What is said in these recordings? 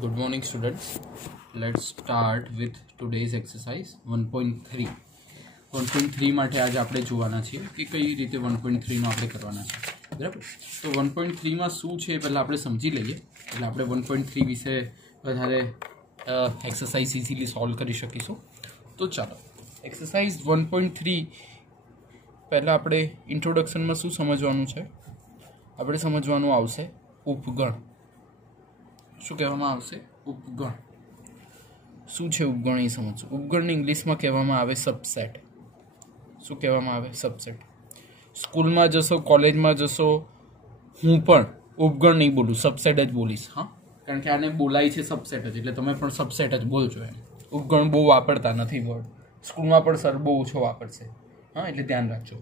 Good morning, students. Let's start with today's exercise 1.3. 1.3 માટે આજે આપણે જોવાના છીએ કે કઈ રીતે 1.3 નો આપણે કરવાના છે, બરાબર? તો 1.3 માં શું છે પહેલા આપણે સમજી લઈએ, એટલે આપણે 1.3 વિશે વધારે એક્સરસાઇઝ ઇઝીલી સોલ્વ કરી શકીશું. તો ચાલો એક્સરસાઇઝ 1.3 પહેલા આપણે ઇન્ટ્રોડક્શનમાં શું સમજવાનું છે? આપણે સમજવાનું આવશે ઉપગણ. શું કહેવામાં આવશે? ઉપગણ. શું છે ઉપગણ એ સમજવું. ઉપગણને ઇંગ્લિશમાં કહેવામાં આવે સબસેટ. શું કહેવામાં આવે? સબસેટ. સ્કૂલમાં જશો, કોલેજમાં જશો, હું પણ ઉપગણ નહીં બોલું, સબસેટ જ બોલીશ. હા, કારણ કે આને બોલાય છે સબસેટ જ, એટલે તમે પણ સબસેટ જ બોલજો. એમ ઉપગણ બહુ વાપરતા નથી વર્ડ, સ્કૂલમાં પણ સર બહુ ઓછો વાપરશે. હા, એટલે ધ્યાન રાખજો.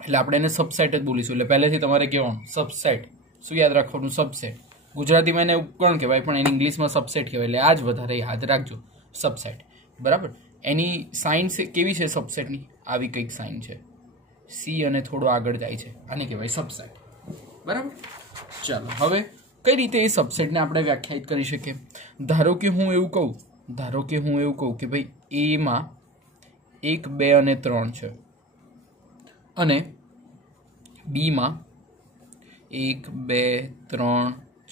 એટલે આપણે એને સબસેટ જ બોલીશું. એટલે પહેલેથી તમારે કહેવાનું સબસેટ. શું યાદ રાખવાનું? સબસેટ. ગુજરાતીમાં એને ઉપગણ કહેવાય, પણ એને ઇંગ્લિશમાં સબસેટ કહેવાય. એટલે આ જ વધારે યાદ રાખજો, સબસેટ. બરાબર. એની સાઇન કેવી છે સબસેટની? આવી કંઈક સાઇન છે, સી અને થોડો આગળ જાય છે, આને કહેવાય સબસેટ. બરાબર. ચાલો હવે કઈ રીતે એ સબસેટને આપણે વ્યાખ્યાયિત કરી શકીએ? ધારો કે હું એવું કહું કે ભાઈ એમાં 1, 2 અને 3 છે, અને બીમાં 1, 2, 3,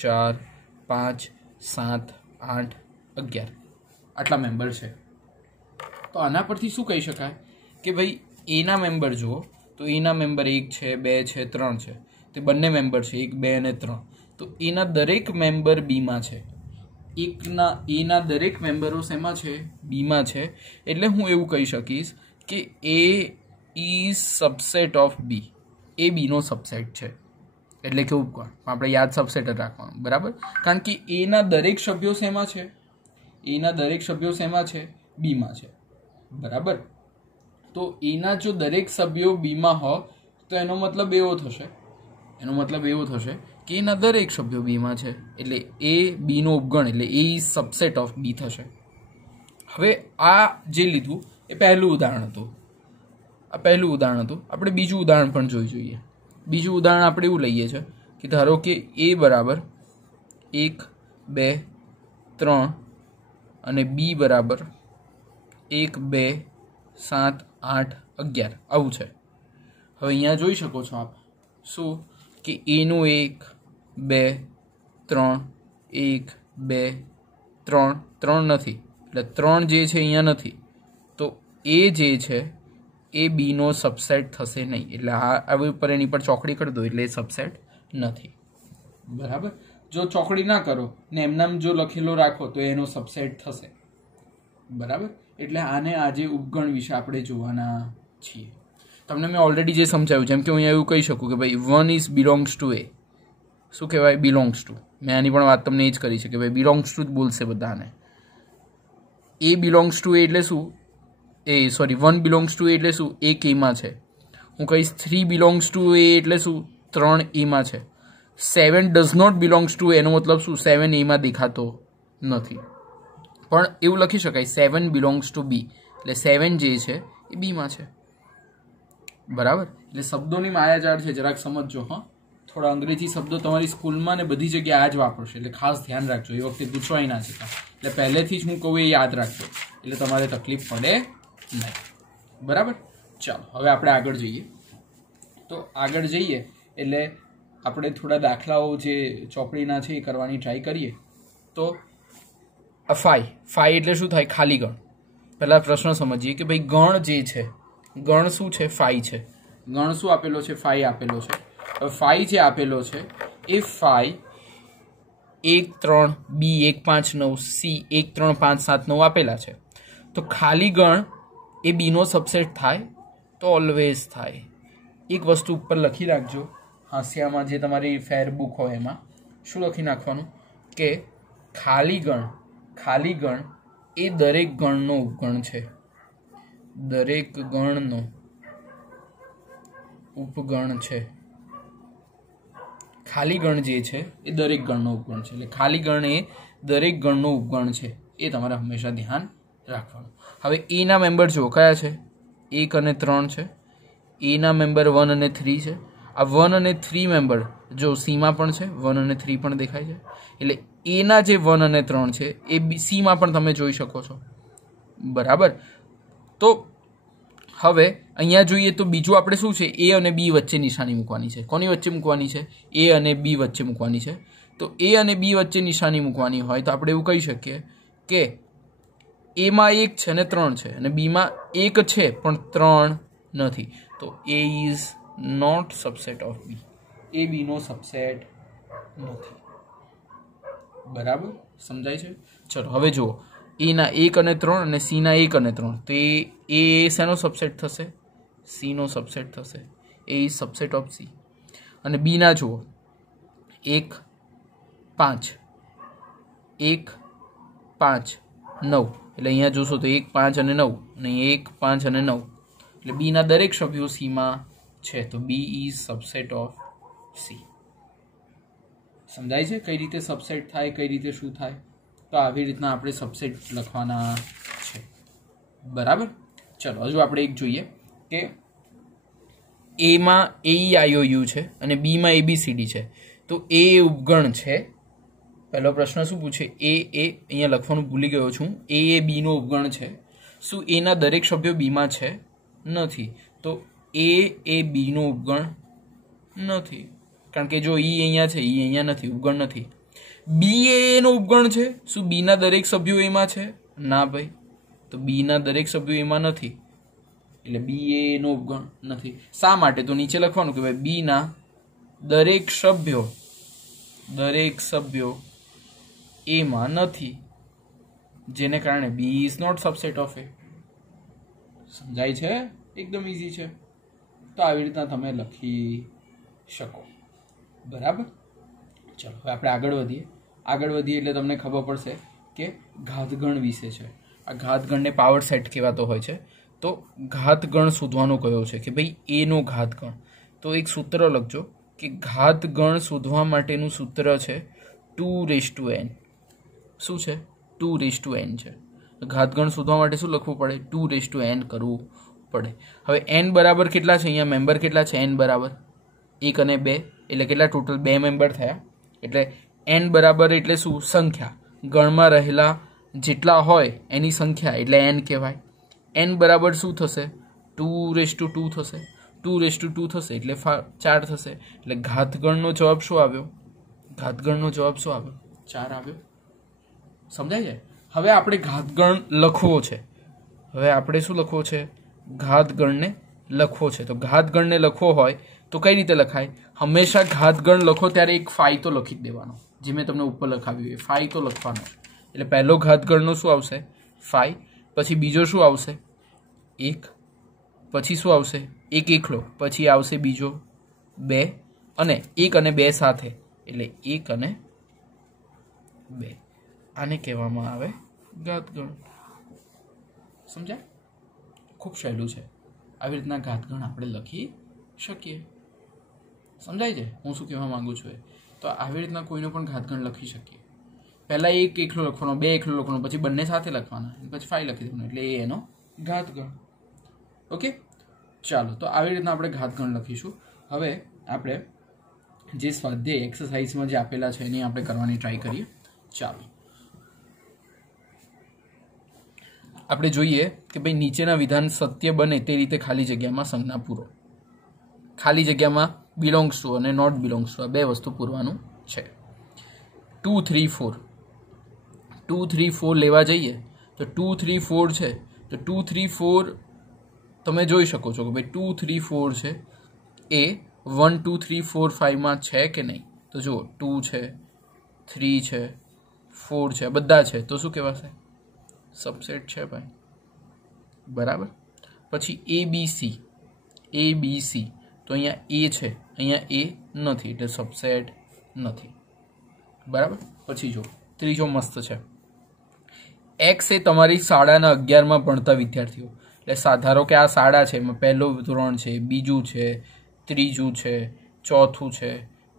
4, 5, 7, 8, 11 આટલા મેમ્બર છે. તો આના પરથી શું કહી શકાય કે ભાઈ એના મેમ્બર જુઓ તો એના મેમ્બર 1 છે, 2 છે, 3 છે. તે બંને મેમ્બર છે 1, 2 અને 3. તો એના દરેક મેમ્બર બીમાં છે. એના દરેક મેમ્બરો શેમાં છે? બીમાં છે. એટલે હું એવું કહી શકીશ કે A is subset of B. A બીનો સબસેટ છે. એટલે કે ઉપગણ. આપણે યાદ સબસેટ જ રાખવાનું, બરાબર? કારણ કે એના દરેક સભ્યો શેમાં છે? બીમાં છે. બરાબર. તો એના જો દરેક સભ્યો બીમાં હોય તો એનો મતલબ એવો થશે કે એના દરેક સભ્યો બીમાં છે. એટલે એ બીનો ઉપગણ, એટલે એ ઇઝ સબસેટ ઓફ બી થશે. હવે આ જે લીધું એ પહેલું ઉદાહરણ હતું. આપણે બીજું ઉદાહરણ પણ જોઈએ. બીજું ઉદાહરણ આપણે એવું લઈએ છીએ કે ધારો કે એ બરાબર 1, 2, 3 અને બી બરાબર 1, 2, 7, 8, 11 આવું છે. હવે અહીંયા જોઈ શકો છો આપ શું કે એનું 1, 2, 3, 1, 2, 3 3 નથી, એટલે 3 જે છે અહીંયા નથી. તો એ જે છે એ બીનો સબસેટ થશે નહીં. એટલે આવી ઉપર એની પર ચોકડી કરી દો એટલે એ સબસેટ નથી. બરાબર. જો ચોકડી ના કરો ને એમનામ જો લખેલો રાખો તો એનો સબસેટ થશે. બરાબર. એટલે આને આજે ઉપગણ વિશે આપણે જોવાના છીએ. તમને મેં ઓલરેડી જે સમજાવ્યું, જેમ કે હું અહીંયા એવું કહી શકું કે ભાઈ 1 ઇઝ બિલોંગ્સ ટુ એ. શું કહેવાય? Belongs to. મેં આની પણ વાત તમને એ જ કરી છે કે ભાઈ બિલોંગ્સ ટુ જ બોલશે બધાને. એ બિલોંગ્સ ટુ એ એટલે શું? 1 બિલોંગ્સ ટુ એ એટલે શું? 1 એમાં છે. હું કહીશ 3 બિલોંગ્સ ટુ એ એટલે શું? 3 એમાં છે. 7 ડઝ નોટ બિલોંગ્સ ટુ એનો મતલબ શું? 7 એમાં દેખાતો નથી. પણ એવું લખી શકાય 7 બિલોંગ્સ ટુ બી, એટલે 7 જે છે એ બીમાં છે. બરાબર. એટલે શબ્દોની માયાજાળ છે, જરાક સમજજો. હા, થોડા અંગ્રેજી શબ્દો તમારી સ્કૂલમાં ને બધી જગ્યાએ આ જ વાપરશે, એટલે ખાસ ધ્યાન રાખજો. એ વખતે પૂછવાય ના જતા. એટલે પહેલેથી જ હું કહું એ યાદ રાખજો, એટલે તમારે તકલીફ પડે નહીં. બરાબર. ચાલો હવે આપણે આગળ જઈએ. તો આગળ જઈએ એટલે આપણે થોડા દાખલાઓ જે ચોપડીના છે એ કરવાની ટ્રાય કરીએ. તો 5 એટલે શું થાય? ખાલી ગણ. પહેલાં પ્રશ્ન સમજીએ કે ભાઈ ગણ જે છે, ગણ શું છે? 5 છે. ગણ શું આપેલો છે? 5 આપેલો છે. હવે 5 જે આપેલો છે એ 5 1, 3, બી 1, 5, 9, સી 1, 3, 5, 7, 9 આપેલા છે. તો ખાલી ગણ એ બીનો સબસેટ થાય? તો ઓલવેઝ થાય. એક વસ્તુ ઉપર લખી રાખજો, હાસ્યામાં જે તમારી ફેર બુક હોય એમાં શું લખી નાખવાનું કે ખાલી ગણ એ દરેક ગણનો ઉપગણ છે. દરેક ગણનો ઉપગણ છે. ખાલી ગણ જે છે એ દરેક ગણનો ઉપગણ છે. એટલે ખાલી ગણ એ દરેક ગણનો ઉપગણ છે, એ તમારે હંમેશા ધ્યાન રાખવાનું. હવે એના મેમ્બર જો કયા છે? 1 અને 3 છે. એના મેમ્બર 1 અને 3 છે. આ 1 અને 3 મેમ્બર જો સીમાં પણ છે, 1 અને 3 પણ દેખાય છે. એટલે એના જે 1 અને 3 છે એ સીમાં પણ તમે જોઈ શકો છો, બરાબર. તો હવે અહીંયા જોઈએ તો બીજું આપણે શું છે, એ અને બી વચ્ચે નિશાની મૂકવાની છે. કોની વચ્ચે મૂકવાની છે? એ અને બી વચ્ચે મૂકવાની છે. તો એ અને બી વચ્ચે નિશાની મૂકવાની હોય તો આપણે એવું કહી શકીએ કે એમાં 1 છે અને 3 છે અને બીમાં 1 છે પણ 3 નથી. તો A is not subset of B. A બીનો સબસેટ નથી. બરાબર, સમજાય છે? ચલો હવે જુઓ, એના 1 અને 3 અને સીના 1 અને 3. તો એ શેનો સબસેટ થશે? સીનો સબસેટ થશે. એ ઇઝ સબસેટ ઓફ સી. અને બીના જુઓ, 1 5 1 5 9. એટલે અહીંયા જોશો તો 1 5 અને 9 અને 1 5 અને 9. એટલે બીના દરેક સભ્યો સીમાં છે. તો B is subset of C. સમજાય છે કઈ રીતે સબસેટ થાય, કઈ રીતે શું થાય? તો આવી રીતના આપણે સબસેટ લખવાના છે, બરાબર. ચલો હજુ આપણે એક જોઈએ કે એમાં AEIOU છે અને બીમાં ABCD છે. તો એ ઉપગણ છે. પહેલો પ્રશ્ન શું પૂછે? અહીંયા લખવાનું ભૂલી ગયો છું. એ બીનો ઉપગણ છે. શું એના દરેક સભ્યો બીમાં છે? નથી. તો એ બીનો ઉપગણ નથી, કારણ કે જો અહીંયા છે, અહીંયા નથી, ઉપગણ નથી. બી એનો ઉપગણ છે. શું બીના દરેક સભ્યો એમાં છે? ના ભાઈ. તો બીના દરેક સભ્યો એમાં નથી, એટલે બી એનો ઉપગણ નથી. શા માટે? તો નીચે લખવાનું કે ભાઈ બીના દરેક સભ્યો એમાં નથી, જેને કારણે B is not subset of A. સમજાય છે? એકદમ ઈઝી છે. તો આવી રીતના તમે લખી શકો, બરાબર. ચલો હવે આપણે આગળ વધીએ એટલે તમને ખબર પડશે કે ઘાતગણ વિશે છે. આ ઘાતગણને પાવર સેટ કહેવાતો હોય છે. તો ઘાતગણ શોધવાનો કયો છે કે ભાઈ એનો ઘાતગણ. તો એક સૂત્ર લખજો કે ઘાતગણ શોધવા માટેનું સૂત્ર છે 2n. શું છે? 2n છે. ઘાતગણ શોધવા માટે શું લખવું પડે? 2n કરવું પડે. હવે n બરાબર કેટલા છે? અહીંયા મેમ્બર કેટલા છે? n બરાબર 1 અને 2, એટલે કેટલા ટોટલ? 2 મેમ્બર થયા. એટલે n બરાબર એટલે શું? સંખ્યા. ગણમાં રહેલા જેટલા હોય એની સંખ્યા એટલે n કહેવાય. n બરાબર શું થશે? 2 થશે. 2 થશે એટલે 4 થશે. એટલે ઘાતગણનો જવાબ શું આવ્યો? 4 આવ્યો. સમજાય છે? હવે આપણે ઘાતગણ લખવો છે. શું લખવો છે? ઘાતગણને લખવો છે. તો ઘાતગણને લખવો હોય તો કઈ રીતે લખાય? હંમેશા ઘાતગણ લખો ત્યારે એક ફાઈ તો લખી જ દેવાનો, જે મેં તમને ઉપર લખાવ્યું એ ફાઈ તો લખવાનો. એટલે પહેલો ઘાતગણનો શું આવશે? 5. પછી બીજો શું આવશે? 1. પછી શું આવશે? 1 એકલો. પછી આવશે બીજો 2 અને 1 અને 2 સાથે, એટલે 1 અને 2. આને કહેવામાં આવે ઘાતગણ. સમજાય? ખૂબ સહેલું છે. આવી રીતના ઘાતગણ આપણે લખી શકીએ. સમજાય છે હું શું કહેવા માંગુ છું? તો આવી રીતના કોઈનો પણ ઘાતગણ લખી શકીએ. પહેલાં 1 એકલો લખવાનો, 2 એકલો લખવાનો, પછી બંને સાથે લખવાના, પછી 5 લખી દેવાનું, એટલે એ એનો ઘાતગણ. ઓકે, ચાલો. તો આવી રીતના આપણે ઘાતગણ લખીશું. હવે આપણે જે સ્વાધ્યાય એક્સરસાઇઝમાં જે આપેલા છે એની આપણે કરવાની ટ્રાય કરીએ. ચાલો આપણે જોઈએ કે ભાઈ નીચેના વિધાન સત્ય બને તે રીતે ખાલી જગ્યામાં સંજ્ઞા પૂરો. ખાલી જગ્યામાં બિલોંગ્સ ટુ અને નોટ બિલોંગ્સ ટુ આ બે વસ્તુ પૂરવાનું છે. 2 3 4 2 3 4 લેવા જઈએ તો 2 3 4 છે. તો 2 3 4 તમે જોઈ શકો છો કે ભાઈ 2 3 4 છે એ 1 2 3 4 5 માં છે કે નહીં? તો જુઓ 2 છે, 3 છે, 4 છે, બધા છે. તો શું કહેવાશે? સબસેટ છે ભાઈ, બરાબર. પછી ABC તો અહીંયા એ છે, અહીંયા એ નથી, એટલે સબસેટ નથી, બરાબર. પછી જો ત્રીજો મસ્ત છે, એક્સ એ તમારી શાળાના 11માં ભણતા વિદ્યાર્થીઓ. એટલે ધારો કે આ શાળા છે, એમાં પહેલું ધોરણ છે, બીજું છે, ત્રીજું છે, ચોથું છે,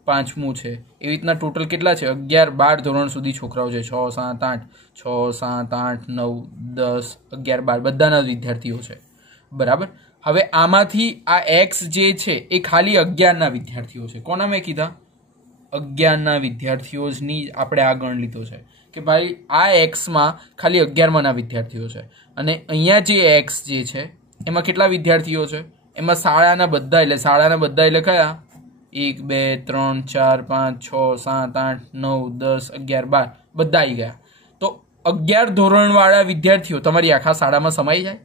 પાંચમું છે, એવી રીતના ટોટલ કેટલા છે? 11 12 ધોરણ સુધી છોકરાઓ છે. 6 7 8 6 7 8 9 10 11 12 બધાના વિદ્યાર્થીઓ છે, બરાબર. હવે આમાંથી આ એક્સ જે છે એ ખાલી 11ના વિદ્યાર્થીઓ છે. કોના મેં કીધા? 11ના વિદ્યાર્થીઓની આપણે આ ગણ લીધો છે કે ભાઈ આ એક્સમાં ખાલી 11માના વિદ્યાર્થીઓ છે અને અહીંયા જે એક્સ જે છે એમાં કેટલા વિદ્યાર્થીઓ છે? એમાં શાળાના બધા એટલે કયા? 1 2 3 4 5 6 7 8 9 10 11 12 બધા આવી ગયા. તો 11 ધોરણવાળા વિદ્યાર્થીઓ તમારી આખા શાળામાં સમાઈ જાય?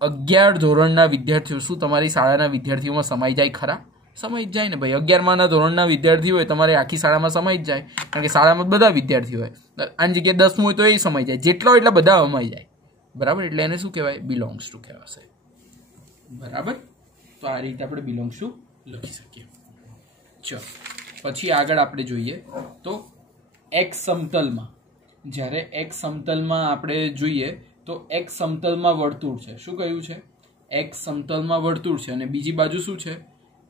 11 ધોરણના વિદ્યાર્થીઓ શું તમારી શાળાના વિદ્યાર્થીઓમાં સમાઈ જાય ખરા? સમાઈ જ જાય ને ભાઈ. 11માના ધોરણના વિદ્યાર્થીઓ હોય તમારી આખી શાળામાં સમાઈ જ જાય, કારણ કે શાળામાં બધા વિદ્યાર્થીઓ હોય. આની જગ્યાએ 10મું હોય તો એ સમાઈ જાય, જેટલા હોય એટલા બધા સમાઈ જાય. બરાબર, એટલે એને શું કહેવાય? બિલોંગ્સ ટુ કહેવાશે. બરાબર, તો આ રીતે આપણે બિલોંગ્સ ટુ લખી શકીએ. ચલો પછી આગળ આપણે જોઈએ તો એક્સ સમતલમાં, જ્યારે એક્સ સમતલમાં આપણે જોઈએ તો એક્સ સમતલમાં વર્તુળ છે. શું કહ્યું છે? એક્સ સમતલમાં વર્તુળ છે અને બીજી બાજુ શું છે?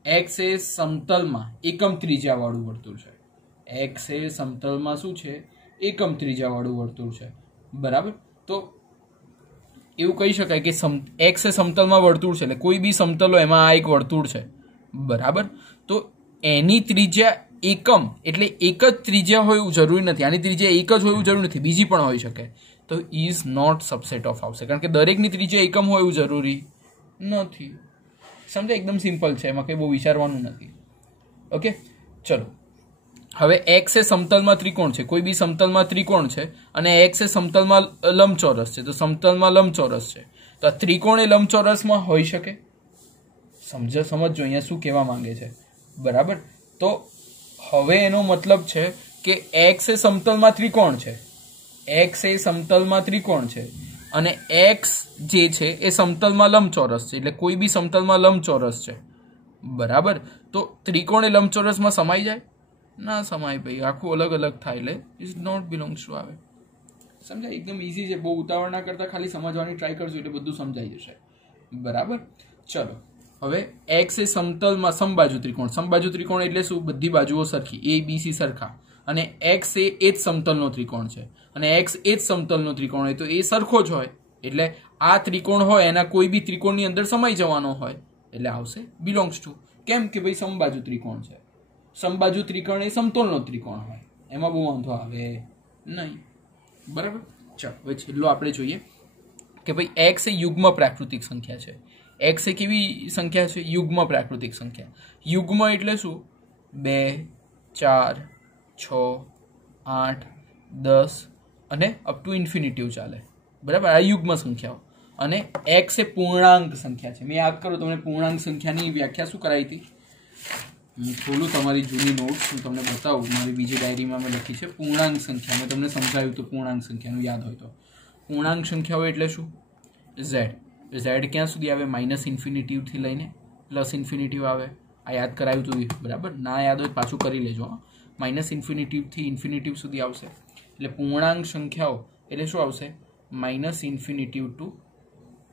એક્સ એ સમતલમાં એકમ ત્રિજ્યાવાળું વર્તુળ છે. એક્સ એ સમતલમાં શું છે? એકમ ત્રિજ્યાવાળું વર્તુળ છે. બરાબર, તો એવું કહી શકાય કે એક્સ એ સમતલમાં વર્તુળ છે એટલે કોઈ બી સમતલ હોય એમાં આ એક વર્તુળ છે. બરાબર, તો એની ત્રિજ્યા એકમ એટલે એક જ ત્રિજ્યા હોય એવું જરૂરી નથી. આની ત્રિજ્યા એક જ હોય એવું જરૂરી નથી, બીજી પણ હોઈ શકે. તો ઇઝ નોટ સબસેટ ઓફ આવશે, કારણ કે દરેકની ત્રિજ્યા એકમ હોય એવું જરૂરી નથી. સમજાય? એકદમ સિમ્પલ છે, એમાં કંઈ બહુ વિચારવાનું નથી. ઓકે, ચલો હવે એક્સ એ સમતલમાં ત્રિકોણ છે, કોઈ બી સમતલમાં ત્રિકોણ છે અને એક્સ એ સમતલમાં લંબચોરસ છે. તો સમતલમાં લંબચોરસ છે, તો આ ત્રિકોણ એ લંબચોરસમાં હોઈ શકે? સમજો અહીંયા શું કહેવા માંગે છે. બરાબર, તો હવે એનો મતલબ છે કે એક્સ એ સમતલમાં ત્રિકોણ છે, એક્સ એ સમતલમાં ત્રિકોણ છે અને એક્સ જે છે એ સમતલમાં લંબચોરસ છે, એટલે કોઈ બી સમતલમાં લંબચોરસ છે. બરાબર, તો ત્રિકોણ એ લંબચોરસમાં સમાઈ જાય? ના સમાય ભાઈ, આખું અલગ અલગ થાય, એટલે ઇઝ નોટ બિલોંગ્સ ટુ આવે. સમજાય? એકદમ ઇઝી છે, બહુ ઉતાવળ ના કરતા ખાલી સમજવાની ટ્રાય કરજો એટલે બધું સમજાઈ જશે. બરાબર, ચલો હવે એક્સ એ સમતલમાં સમબાજુ ત્રિકોણ. સમબાજુ ત્રિકોણ એટલે શું? બધી બાજુઓ સરખી, એ બી સી સરખા, અને એક્સ એ જ સમતલનો ત્રિકોણ છે અને એક્સ એ જ સમતલનો ત્રિકોણ હોય તો એ સરખો જ હોય, એટલે આ ત્રિકોણ હોય એના કોઈ બી ત્રિકોણની અંદર સમાઈ જવાનો હોય એટલે આવશે બિલોંગ્સ ટુ. કેમ કે ભાઈ સમબાજુ ત્રિકોણ છે, સમબાજુ ત્રિકોણ એ સમતોલનો ત્રિકોણ હોય, એમાં બહુ વાંધો આવે નહીં. બરાબર, ચાલો હવે છેલ્લો આપણે જોઈએ કે ભાઈ એક્સ એ યુગ્મ પ્રાકૃતિક સંખ્યા છે. એક્સ એ કેવી સંખ્યા છે? યુગ્મ પ્રાકૃતિક સંખ્યા. યુગ્મ એટલે શું? 2 4 6 8 10 અને અપ ટુ ઇન્ફિનિટિવ ચાલે. બરાબર, આ યુગ્મ સંખ્યાઓ. અને એક્સ એ પૂર્ણાંક સંખ્યા છે. મેં યાદ કરો તમને પૂર્ણાંક સંખ્યાની વ્યાખ્યા શું કરાવી હતી? હું ખોલું તમારી જૂની નોટ્સ, હું તમને બતાવું. મારી બીજી ડાયરીમાં મેં લખી છે પૂર્ણાંક સંખ્યા. મેં તમને સમજાવ્યું હતું પૂર્ણાંક સંખ્યાનું, યાદ હોય તો. પૂર્ણાંક સંખ્યાઓ એટલે શું? ઝેડ. ઝેડ ક્યાં સુધી આવે? માઇનસ ઇન્ફિનિટિવથી લઈને પ્લસ ઇન્ફિનિટિવ આવે. આ યાદ કરાવ્યું હતું, બરાબર? ના યાદ હોય પાછું કરી લેજો. માઇનસ ઇન્ફિનિટિવથી ઇન્ફિનિટિવ સુધી આવશે. એટલે પૂર્ણાંક સંખ્યાઓ એટલે શું આવશે? Minus infinitive to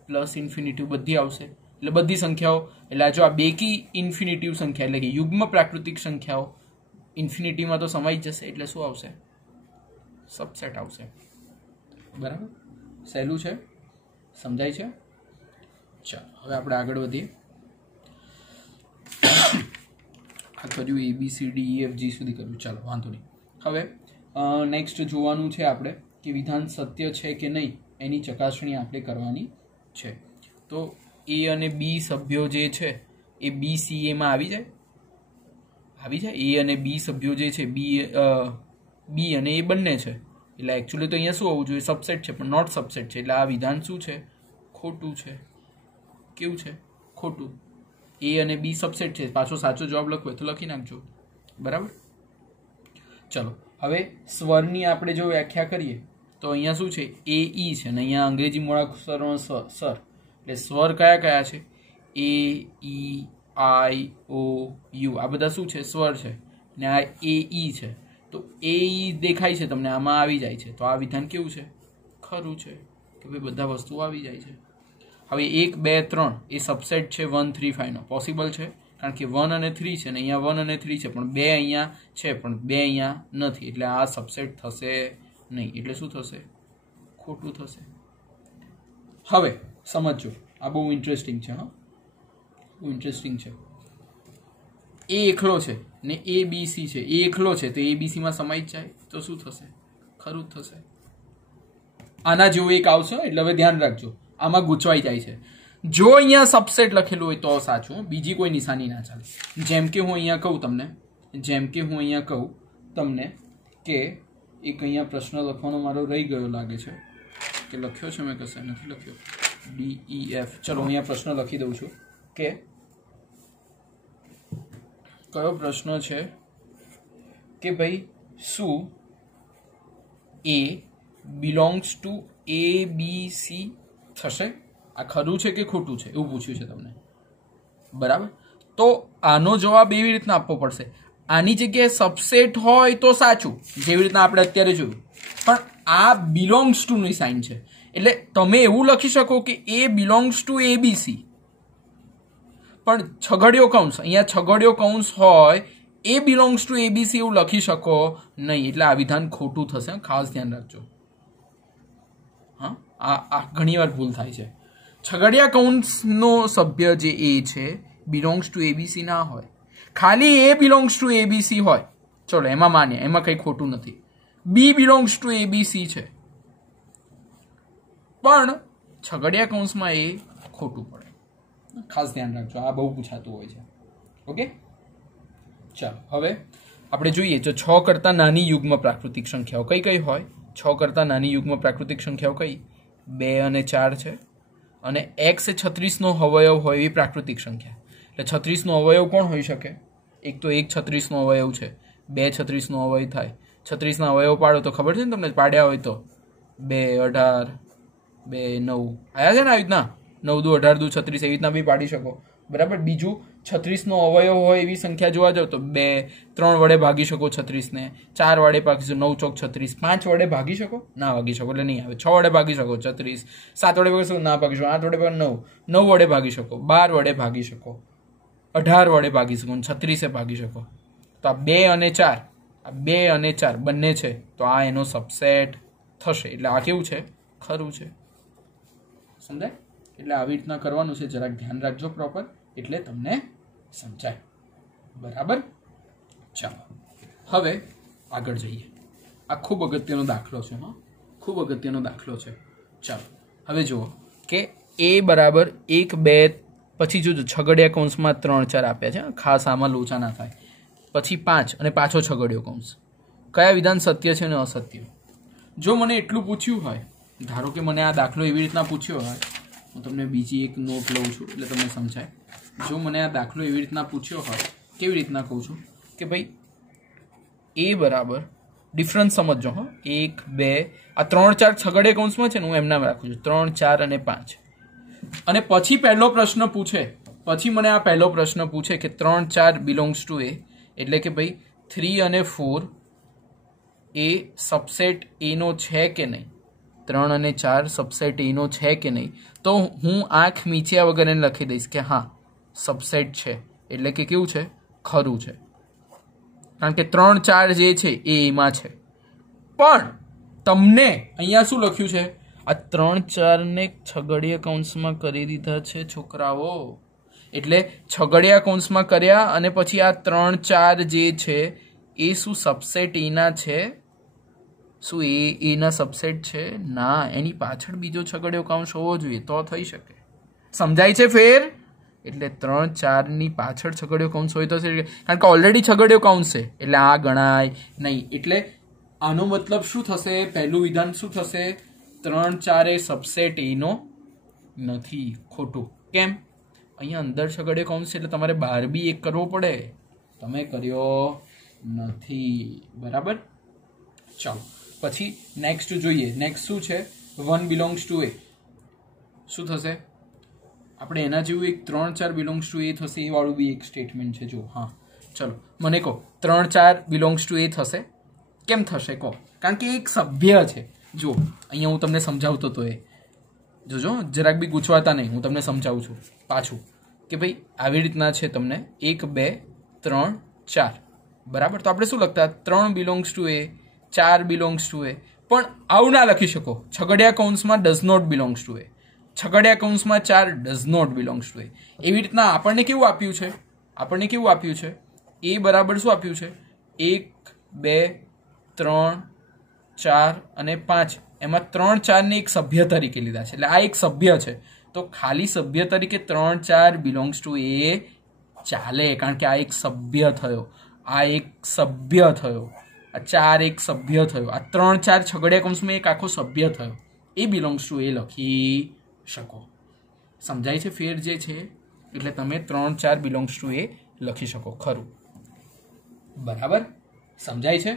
plus infinitive બધી આવશે. એટલે બધી સંખ્યાઓ, એટલે જો આ બેકી ઇન્ફિનિટિવ સંખ્યા એટલે કે યુગ્મ પ્રાકૃતિક સંખ્યાઓ ઇન્ફિનિટીમાં તો સમાઈ જશે, એટલે શું આવશે? સબસેટ આવશે. બરાબર, સહેલું છે, સમજાય છે? ચાલો હવે આપણે આગળ વધીએ. આ કર્યું ABCDEFG સુધી કર્યું, ચાલો વાંધો નહીં. હવે નેક્સ્ટ જોવાનું છે આપણે કે વિધાન સત્ય છે કે નહીં એની ચકાસણી આપણે કરવાની છે. તો A અને B સભ્યો જે છે એ BCAમાં આવી જાય? આવી જાય. A અને B સભ્યો જે છે B અને A બંને છે, એટલે એકચ્યુઅલી તો અહીંયા શું હોવું જોઈએ? સબસેટ છે, પણ નોટ સબસેટ છે, એટલે આ વિધાન શું છે? ખોટું છે. કેવું છે? ખોટું. A અને B સબસેટ છે, પાછો સાચો જવાબ લખવો તો લખી નાખજો. બરાબર, ચલો હવે સ્વરની આપણે જો વ્યાખ્યા કરીએ તો અહીંયા શું છે? AE છે અને અહીંયા અંગ્રેજી મૂળાક્ષરોનો સર, એટલે સ્વર કયા કયા છે? A E I O U, આ બધા શું છે? સ્વર છે. ને આ AE છે, તો AE દેખાય છે તમને, આમાં આવી જાય છે, તો આ વિધાન કેવું છે? ખરું છે કે ભાઈ બધા વસ્તુઓ આવી જાય છે. હવે 1 2 3 એ સબસેટ છે 1 3 5 નો, પોસિબલ છે કારણ કે 1 અને 3 છે ને અહીંયા 1 અને 3 છે, પણ 2 અહીંયા છે પણ 2 અહીંયા નથી, એટલે આ સબસેટ થશે નહીં. એટલે શું થશે? ખોટું થશે. હવે સમજો, આ બહુ ઇન્ટરેસ્ટિંગ છે. હા, બહુ ઇન્ટરેસ્ટિંગ છે. એ એકલો છે ને એ બી સી છે, એ એકલો છે તો એ બી સી માં સમાઈ જ જાય તો શું થશે? ખરું જ થશે. આના જેવું એક આવશે એટલે હવે ધ્યાન રાખજો, આમાં ગૂંચવાઈ જાય છે. જો અહીંયા સબસેટ લખેલું હોય તો સાચું, બીજી કોઈ નિશાની ના ચાલે. જેમ કે હું અહીંયા કહું તમને કે એક અહીંયા પ્રશ્ન લખવાનો મારો રહી ગયો લાગે છે, કે લખ્યો છે મેં કશે નથી લખ્યો, DEF. ચલો અહીંયા પ્રશ્ન લખી દઉં છું કે કયો પ્રશ્ન છે કે ભાઈ શું A બિલોંગ્સ ટુ ABC થશે? આ ખરું છે કે ખોટું છે એવું પૂછ્યું છે તમને, બરાબર? તો આનો જવાબ એવી રીતના આપવો પડશે, આની જગ્યાએ સબસેટ હોય તો સાચું, જેવી રીતના આપણે અત્યારે જોયું, પણ આ બિલોંગ્સ ટુ ની સાઇન છે એટલે તમે એવું લખી શકો કે A બિલોંગ્સ ટુ ABC, પણ છગડીયો કૌંસ, અહીંયા છગડીયો કૌંસ હોય A બિલોંગ્સ ટુ ABC એવું લખી શકો નહીં, એટલે આ વિધાન ખોટું થશે, ખાસ ધ્યાન રાખજો. હા, આ ઘણી વાર ભૂલ થાય છે. છગડિયા કૌંસનો સભ્ય જે A છે બિલોંગ્સ ટુ ABC ના હોય, ખાલી A બિલોંગ્સ ટુ ABC હોય, ચલો એમાં માન્ય, એમાં કંઈ ખોટું નથી. B બિલોંગ્સ ટુ ABC છે પણ છગડિયા કૌંસમાં એ ખોટું પડે, ખાસ ધ્યાન રાખજો, આ બહુ પૂછાતું હોય છે. ઓકે, ચાલો હવે આપણે જોઈએ તો 6 કરતાં નાની યુગ્મ પ્રાકૃતિક સંખ્યાઓ કઈ કઈ હોય? 6 કરતાં નાની યુગ્મ પ્રાકૃતિક સંખ્યાઓ કઈ? 2 અને 4 છે, અને x એ 36નો અવયવ હોય એવી પ્રાકૃતિક સંખ્યા. એટલે 36નો અવયવ કોણ હોઈ શકે? એક તો 1 36નો અવયવ છે, 2 36નો અવયવ થાય. 36ના અવયવ પાડો તો ખબર છે ને તમને, પાડ્યા હોય તો 2 18 2 9 આયા છે ને, આવી રીતના 9 દુ 18 દુ 36 એવી રીતના બી પાડી શકો, બરાબર? બીજું 36નો અવયવ હોય એવી સંખ્યા જોવા જાવ તો 2 3 વડે ભાગી શકો 36ને, 4 વડે ભાગી શકો 9 ચોક 36, 5 વડે ભાગી શકો ના ભાગી શકો એટલે નહીં આવે, 6 વડે ભાગી શકો 36, 7 વડે ભાગી શકો ના ભાગી શકો, 8 વડે 9 વડે ભાગી શકો, 12 વડે ભાગી શકો, 18 વડે ભાગી શકો, 36 ભાગી શકો. તો આ 2 અને 4, આ 2 અને 4 બંને છે તો આ એનો સબસેટ થશે, એટલે આ કેવું છે? ખરું છે. સમજાય? એટલે આવી રીતના કરવાનું છે, જરાક ધ્યાન રાખજો પ્રોપર, એટલે તમને સમજાય, બરાબર? ચાલો હવે આગળ જઈએ. આ ખૂબ અગત્યનો દાખલો છે, હા, ખૂબ અગત્યનો દાખલો છે. ચાલો હવે જુઓ કે A બરાબર 1 2 પછી જોજો છગડિયા કૌંસમાં 3 4 આપ્યા છે, ખાસ આમાં લોચા ના થાય. પછી 5 અને પાછો છગડિયો કૌંસ. કયા વિધાન સત્ય છે અને અસત્ય? જો મને એટલું પૂછ્યું હોય, ધારો કે મને આ દાખલો એવી રીતના પૂછ્યો હોય, હું તમને બીજી એક નોટ લઉં છું એટલે તમને સમજાય. જો મને આ દાખલો એવી રીતના પૂછ્યો હોય, કેવી રીતના કહું છું કે ભાઈ A બરાબર ડિફરન્સ સમજો, હા, 1 2 આ 3 4 છગડિયા કૌંસમાં છે ને, હું એમ નામ રાખું છું 3 4 અને 5, અને પછી પહેલો પ્રશ્ન પૂછે, પછી મને આ પહેલો પ્રશ્ન પૂછે કે 3 4 બિલોંગ્સ ટુ A, એટલે કે ભાઈ 3 અને 4 એ સબસેટ A નો છે કે નહીં, 3 અને 4 સબસેટ A નો છે કે નહીં, તો હું આંખ મીચ્યા વગર એને લખી દઈશ કે હા સબસેટ છે, એટલે કે કેવું છે? ખરું છે, કારણ કે 3 4 જે છે એ એમાં છે. પણ તમને અહીંયા શું લખ્યું છે? આ 3 4 ને છગડિયા કૌંસમાં કરી દીધા છે છોકરાઓ, એટલે છગડિયા કૌંસમાં કર્યા અને પછી આ 3 4 જે છે એ શું સબસેટ એના છે? શું એના સબસેટ છે? ના, એની પાછળ બીજો છગડિયો કૌંસ હોવો જોઈએ તો થઈ શકે. સમજાય છે ફેર? એટલે 3 4 ની પાછળ છગડિયો કૌંસ હોય તો, કારણ કે ઓલરેડી છગડિયો કૌંસ છે એટલે આ ગણાય નહીં. એટલે આનો મતલબ શું થશે? પહેલું વિધાન શું થશે? 3 4 એ સબસેટ એનો નથી. ખોટું. કેમ? અહીંયા અંદર છગડિયો કૌંસ છે એટલે તમારે બહાર બી એક કરવો પડે, તમે કર્યો નથી, બરાબર? ચાલો પછી નેક્સ્ટ જોઈએ. નેક્સ્ટ શું છે? 1 બિલોંગ્સ ટુ A. શું થશે? આપણે એના જેવું એક 3 4 બિલોંગ્સ ટુ A થશે એ વાળું બી એક સ્ટેટમેન્ટ છે. જો હા, ચલો મને કહો 3 4 બિલોંગ્સ ટુ A થશે? કેમ થશે કહો? કારણ કે એક સભ્ય છે. જો અહીંયા હું તમને સમજાવતો તો, એ જોજો જરાક બી ગૂંચવાતા નહીં, હું તમને સમજાવું છું પાછું કે ભાઈ આવી રીતના છે, તમને 1 2 3 4, બરાબર? તો આપણે શું લખતા? 3 belongs to A, 4 belongs to A. પણ આવું ના લખી શકો. છગડિયા કૌંસમાં does not belongs to A, છગડિયા કૌંસમાં 4 does not belongs to A. એવી રીતના આપણને કેવું આપ્યું છે? આપણને કેવું આપ્યું છે? ए बराबर શું આપ્યું છે 1 2 3 4 અને 5 એમાં 3 4 ને એક સભ્ય તરીકે લીધા છે એટલે આ એક સભ્ય છે તો ખાલી સભ્ય તરીકે 3 4 બિલોંગ્સ ટુ એ ચાલે કારણ કે આ એક સભ્ય થયો આ એક સભ્ય થયો આ 4 એક સભ્ય થયો આ 3 4 છગડિયા કૌંસમાં એક આખો સભ્ય થયો એ બિલોંગ્સ ટુ એ લખી શકો સમજાય છે ફેર જે છે એટલે તમે 3 4 બિલોંગ્સ ટુ એ લખી શકો ખરું બરાબર સમજાય છે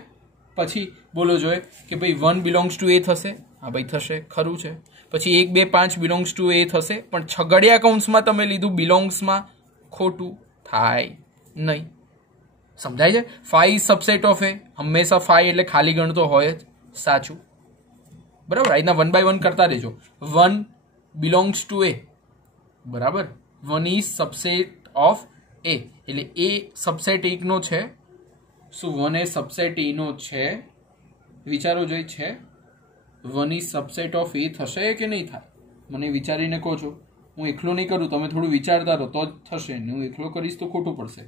પછી બોલો જોઈએ કે ભાઈ 1 બિલોંગ્સ ટુ એ થશે હા ભાઈ થશે ખરું છે પછી 1 2 5 બિલોંગ્સ ટુ એ થશે પણ છગડિયા કૌંસમાં તમે લીધું બિલોંગ્સમાં ખોટું થાય નહીં સમજાય છે 5 સબસેટ ઓફ એ હંમેશા 5 એટલે ખાલી ગણતો હોય જ સાચું બરાબર આ રીતના 1 બાય 1 કરતા રહેજો 1 બિલોંગ્સ ટુ એ બરાબર 1 ઇઝ સબસેટ ઓફ એ એટલે એ સબસેટ 1 નો છે શું 1 એ સબસેટ એ નો છે વિચારો જોઈએ છે 1 ઇઝ સબસેટ ઓફ એ થશે કે નહીં થાય મને વિચારીને કહો છો હું એકલો નહીં કરું તમે થોડું વિચારતા રહો તો જ થશે ને હું એકલો કરીશ તો ખોટું પડશે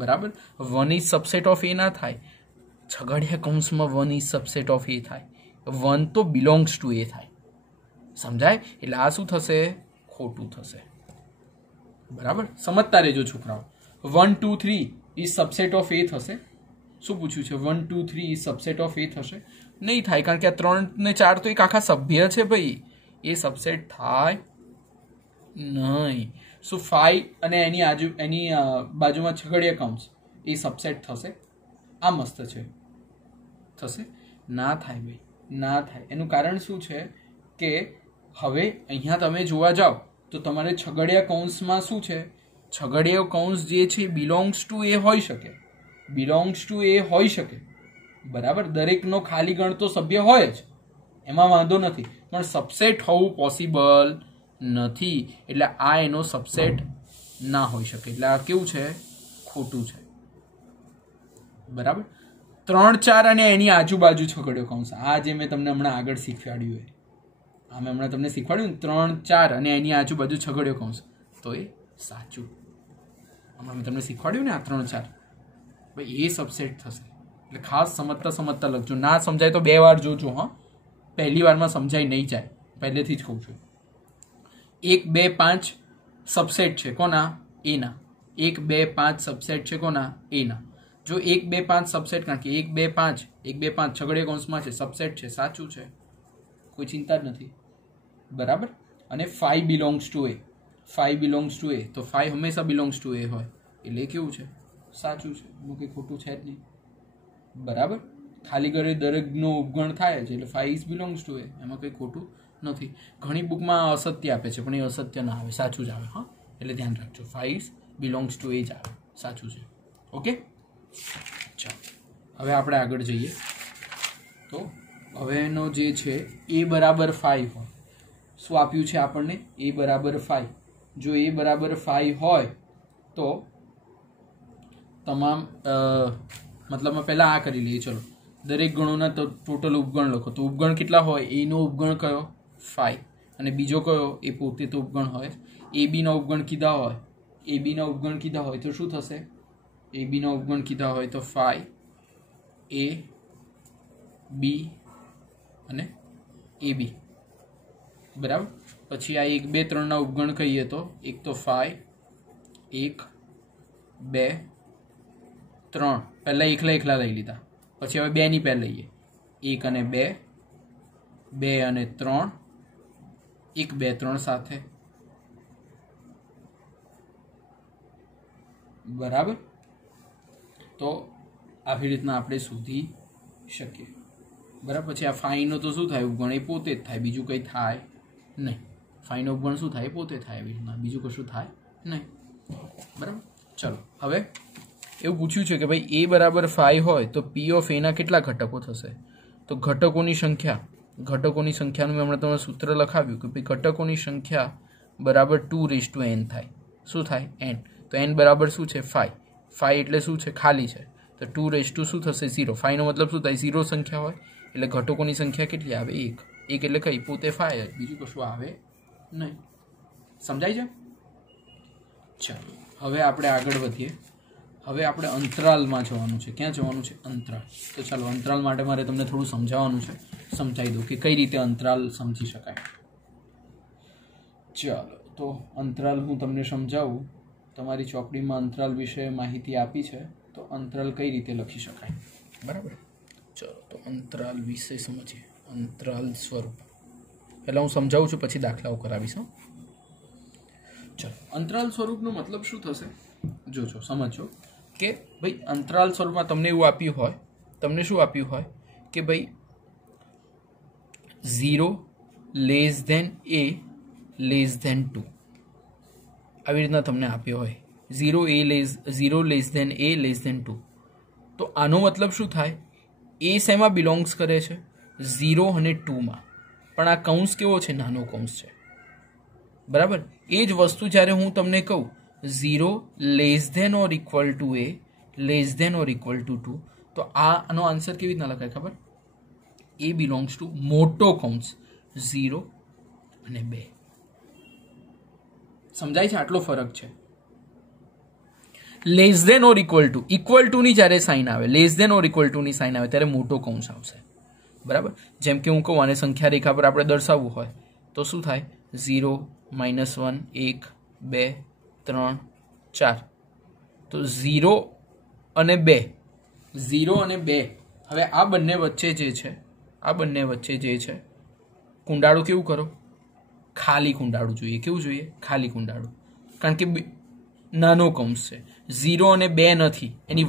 બરાબર 1 ઇઝ સબસેટ ઓફ એ ના થાય છગડિયા કૌંસમાં 1 ઇઝ સબસેટ ઓફ એ થાય 1 તો બિલોંગ્સ ટુ એ થાય સમજાય એટલે આ શું થશે ખોટું થશે બરાબર સમજતા રહેજો છોકરાઓ 1 2 3 ઇઝ સબસેટ ઓફ એ થશે શું પૂછ્યું છે 1 2 3 ઇઝ સબસેટ ઓફ એ થશે નહીં થાય કારણ કે આ 3 ને 4 તો એક આખા સભ્ય છે ભાઈ એ સબસેટ થાય નહીં શું 5 અને એની બાજુમાં છગડિયા કૌંસ એ સબસેટ થશે આ મસ્ત છે થશે ના થાય ભાઈ ના થાય એનું કારણ શું છે કે હવે અહીંયા તમે જોવા જાઓ તો તમારે છગડિયા કૌંસમાં શું છે છગડિયા કૌંસ જે છે બિલોંગ્સ ટુ એ હોઈ શકે બિલોંગ્સ ટુ એ હોઈ શકે બરાબર દરેકનો ખાલી ગણતો સભ્ય હોય જ એમાં વાંધો નથી પણ સબસેટ હોવું પોસિબલ નથી એટલે આ એનો સબસેટ ના હોઈ શકે એટલે આ કેવું છે ખોટું છે બરાબર 3 4 અને એની આજુબાજુ છગડિયો કૌંસ આ જે મેં તમને હમણાં આગળ શીખવાડ્યું આ મેં હમણાં તમને શીખવાડ્યું 3 4 અને એની આજુબાજુ છગડિયો કૌંસ તો એ સાચું હમણાં મેં તમને શીખવાડ્યું ને આ 3 4 ભાઈ એ સબસેટ થશે એટલે ખાસ સમજતા લખજો ના સમજાય તો 2 વાર જોજો હા પહેલી વારમાં સમજાય નહીં જાય પહેલેથી જ કહું છું 1 2 5 સબસેટ છે કોના એના 1 2 5 સબસેટ છે કોના એના જો 1 2 5 સબસેટ કારણ કે 1 2 5 1 2 5 છગડિયા કૌંસમાં છે સબસેટ છે સાચું છે કોઈ ચિંતા જ નથી બરાબર અને 5 belongs to A 5 belongs to A તો 5 હંમેશા બિલોંગ્સ ટુ એ હોય એટલે કેવું છે સાચું છે એનું કંઈ ખોટું છે જ નહીં બરાબર ખાલી ઘરે દરેકનો ઉપગણ થાય છે એટલે 5 ઇઝ બિલોંગ્સ ટુ એ એમાં કંઈ ખોટું નથી ઘણી બુકમાં અસત્ય આપે છે પણ એ અસત્ય ના આવે સાચું જ આવે હા એટલે ધ્યાન રાખજો 5 ઇઝ બિલોંગ્સ ટુ એ જ આવે સાચું છે ઓકે ચાલો હવે આપણે આગળ જઈએ તો હવેનો જે છે એ બરાબર 5 હોય શું આપ્યું છે આપણને એ બરાબર 5 જો એ બરાબર 5 હોય તો તમામ મતલબમાં પહેલાં આ કરી લઈએ ચલો દરેક ગણોના ટોટલ ઉપગણ લખો તો ઉપગણ કેટલા હોય એનો ઉપગણ કયો 5 અને બીજો કયો એ પોતે તો ઉપગણ હોય એ બીના ઉપગણ કીધા હોય એ બીના ઉપગણ કીધા હોય તો શું થશે એ બીના ઉપગણ કીધા હોય તો 5 એ બી અને એ બી બરાબર પછી આ 1 2 3 ના ઉપગણ કહીએ તો એક તો 5 1 2 3 પહેલાં એકલા લઈ લીધા પછી હવે 2 ની પહે લઈએ 1 અને 2 2 અને 3 1 2 3 સાથે બરાબર તો આવી રીતના આપણે શોધી શકીએ બરાબર પછી આ 5 નો તો શું થાય ઉપગણ એ પોતે જ થાય બીજું કંઈ થાય નહીં 5 નો ઉપગણ શું થાય પોતે થાય આવી રીતના બીજું કશું થાય નહીં બરાબર ચલો હવે એવું પૂછ્યું છે કે ભાઈ એ બરાબર 5 હોય તો પી ઓફ એના કેટલા ઘટકો થશે તો ઘટકોની સંખ્યાનું મેં હમણાં તમને સૂત્ર લખાવ્યું કે ભાઈ ઘટકોની સંખ્યા બરાબર 2:n થાય શું થાય n તો n બરાબર શું છે 5 એટલે શું છે ખાલી છે તો 2 શું થશે 0 5 નો મતલબ શું થાય 0 સંખ્યા હોય એટલે ઘટકોની સંખ્યા કેટલી આવે 1 એટલે કઈ પોતે 5 જ બીજું કશું આવે નહીં સમજાય છે ચાલો હવે આપણે આગળ વધીએ હવે આપણે અંતરાલમાં જવાનું છે. ક્યાં જવાનું છે? અંતરાલ. તો ચાલો અંતરાલ માટે મારે તમને થોડું સમજાવવાનું છે. સમજાવી દઉં કે કઈ રીતે અંતરાલ સમજી શકાય. ચાલો તો અંતરાલ હું તમને સમજાવું. તમારી ચોપડીમાં અંતરાલ વિશે માહિતી આપી છે, તો અંતરાલ કઈ રીતે લખી શકાય. બરાબર. ચલો તો અંતરાલ વિશે સમજીએ. અંતરાલ સ્વરૂપ પહેલાં હું સમજાવું છું, પછી દાખલાઓ કરાવીશ. ચલો અંતરાલ સ્વરૂપનો મતલબ શું થશે જોજો, સમજો કે ભાઈ અંતરાલ સ્વરૂપમાં તમને એવું આપ્યું હોય, તમને શું આપ્યું હોય કે ભાઈ 0 less than a less than 2, આવી રીતના તમને આપ્યો હોય 0 less than a less than 2. તો આનો મતલબ શું થાય? એ શેમાં બિલોંગ્સ કરે છે? 0 અને 2માં. પણ આ કૌંસ કેવો છે? નાનો કૌંસ છે. બરાબર. એ જ વસ્તુ જ્યારે હું તમને કહું 0 less than or equal to a less than or equal to 2, તો આનો આન્સર કેવી રીતના લખાય ખબર? એ બિલોંગ્સ ટુ મોટો કૌંસ 0 અને 2. સમજાય છે? આટલો ફરક છે. Less than or equal to ની જ્યારે સાઇન આવે, less than or equal to ની સાઇન આવે ત્યારે મોટો કૌંસ આવશે. બરાબર. જેમ કે હું કહું આને સંખ્યા રેખા પર આપણે દર્શાવવું હોય તો શું થાય? 0 -1 1 2 3 4. તો 0 અને 2, 0 અને 2. હવે આ બંને વચ્ચે જે છે કુંડાળું કેવું કરો? ખાલી કુંડાળું જોઈએ. કેવું જોઈએ? ખાલી કુંડાળું. કારણ કે નાનો કૌંસ છે, 0 અને 2 નથી, એની